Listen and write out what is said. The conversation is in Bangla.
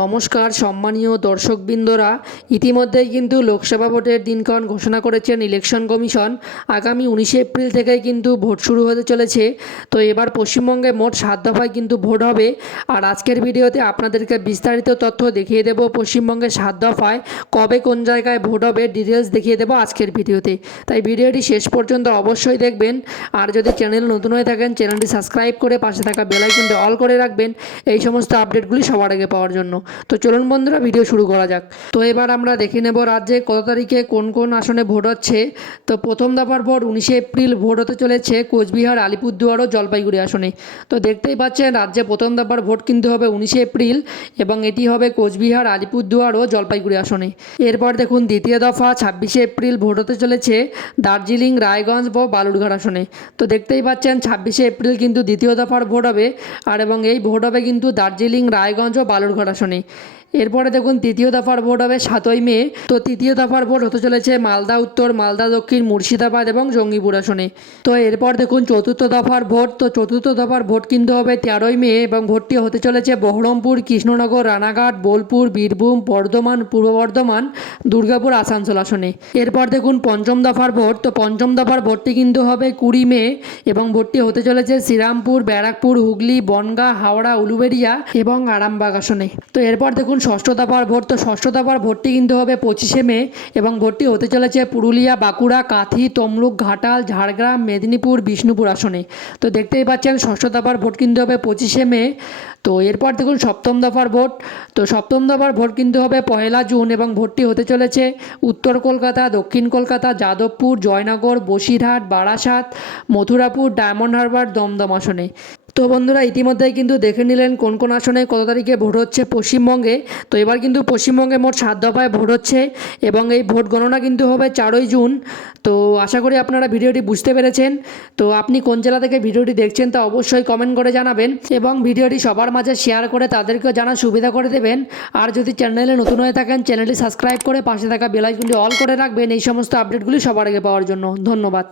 নমস্কার সম্মানীয় দর্শকবৃন্দরা, ইতিমধ্যেই কিন্তু লোকসভা ভোটের দিনক্ষণ ঘোষণা করেছেন ইলেকশন কমিশন। আগামী 19শে এপ্রিল থেকেই কিন্তু ভোট শুরু হতে চলেছে। তো এবার পশ্চিমবঙ্গে মোট 7 দফায় কিন্তু ভোট হবে। আর আজকের ভিডিওতে আপনাদেরকে বিস্তারিত তথ্য দেখিয়ে দেব পশ্চিমবঙ্গের 7 দফায় কবে কোন জায়গায় ভোট হবে, ডিটেলস দেখিয়ে দেবো আজকের ভিডিওতে। তাই ভিডিওটি শেষ পর্যন্ত অবশ্যই দেখবেন। আর যদি চ্যানেল নতুন হয়ে থাকেন, চ্যানেলটি সাবস্ক্রাইব করে পাশে থাকা বেল আইকনটি অল করে রাখবেন এই সমস্ত আপডেটগুলি সবার আগে পাওয়ার জন্য। তো চলুন বন্ধুরা, ভিডিও শুরু করা যাক। তো এবার আমরা দেখে নেব রাজ্যে কত তারিখে কোন কোন আসনে ভোট হচ্ছে। তো প্রথম দফার ভোট 19শে এপ্রিল ভোট হতে চলেছে কোচবিহার, আলিপুরদুয়ার ও জলপাইগুড়ি আসনে। তো দেখতেই পাচ্ছেন রাজ্যে প্রথম দফার ভোট কিন্তু হবে 19শে এপ্রিল এবং এটি হবে কোচবিহার, আলিপুরদুয়ার ও জলপাইগুড়ি আসনে। এরপর দেখুন দ্বিতীয় দফা 26শে এপ্রিল ভোট হতে চলেছে দার্জিলিং, রায়গঞ্জ ও বালুরঘাট আসনে। তো দেখতেই পাচ্ছেন 26শে এপ্রিল কিন্তু দ্বিতীয় দফার ভোট হবে এবং এই ভোট হবে কিন্তু দার্জিলিং, রায়গঞ্জ ও বালুরঘাট আসনে। এরপরে দেখুন তৃতীয় দফার ভোট হবে 7ই মে। তো তৃতীয় দফার ভোট হতে চলেছে মালদা উত্তর, মালদা দক্ষিণ, মুর্শিদাবাদ এবং জঙ্গিপুর আসনে। তো এরপর দেখুন চতুর্থ দফার ভোট। তো চতুর্থ দফার ভোট কিন্তু হবে 13ই মে এবং ভোটটি হতে চলেছে বহরমপুর, কৃষ্ণনগর, রানাঘাট, বোলপুর, বীরভূম, বর্ধমান, পূর্ব বর্ধমান, দুর্গাপুর, আসানসোল আসনে। এরপর দেখুন পঞ্চম দফার ভোট। তো পঞ্চম দফার ভোটটি কিন্তু হবে 20 মে এবং ভোটটি হতে চলেছে শ্রীরামপুর, ব্যারাকপুর, হুগলি, বনগাঁ, হাওড়া, উলুবেড়িয়া এবং আরামবাগ আসনে। তো এরপর দেখুন ষষ্ঠ দফার ভোট। তো ষষ্ঠ দফার ভোটটি কিন্তু হবে 25শে মে এবং ভোটটি হতে চলেছে পুরুলিয়া, বাঁকুড়া, কাঁথি, তমলুক, ঘাটাল, ঝাড়গ্রাম, মেদিনীপুর, বিষ্ণুপুর আসনে। তো দেখতেই পাচ্ছেন ষষ্ঠ দফার ভোট কিন্তু হবে 25শে মে। তো এরপর দেখুন সপ্তম দফার ভোট। তো সপ্তম দফার ভোট কিন্তু হবে 1 জুন এবং ভোটটি হতে চলেছে উত্তর কলকাতা, দক্ষিণ কলকাতা, যাদবপুর, জয়নগর, বসিরহাট, বারাসাত, মথুরাপুর, ডায়মন্ড হারবার, দমদম আসনে। তো বন্ধুরা, ইতিমধ্যেই কিন্তু দেখে নিলেন কোন কোন আসনে কত তারিখে ভোট হচ্ছে পশ্চিমবঙ্গে। তো এবার কিন্তু পশ্চিমবঙ্গে মোট 7 দফায় ভোট হচ্ছে এবং এই ভোট গণনা কিন্তু হবে 4ই জুন। তো আশা করি আপনারা ভিডিওটি বুঝতে পেরেছেন। তো আপনি কোন জেলা থেকে ভিডিওটি দেখছেন তা অবশ্যই কমেন্ট করে জানাবেন এবং ভিডিওটি সবার মাঝে শেয়ার করে তাদেরকেও জানার সুবিধা করে দেবেন। আর যদি চ্যানেলে নতুন হয়ে থাকেন, চ্যানেলটি সাবস্ক্রাইব করে পাশে থাকা বেল আইকনটি অল করে রাখবেন এই সমস্ত আপডেটগুলি সবার আগে পাওয়ার জন্য। ধন্যবাদ।